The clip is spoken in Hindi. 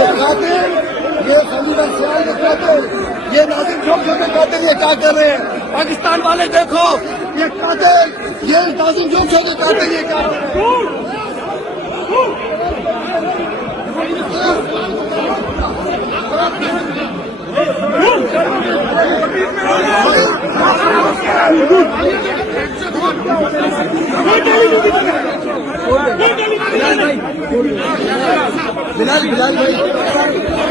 ये संविधान सियाल के कातिल, ये नाजिम जोशी के कातिल ये क्या कर रहे हैं? पाकिस्तान वाले देखो, ये कातिल, ये नाजिम जोशी के कातिल ये क्या कर रहे हैं? बिलाल भाई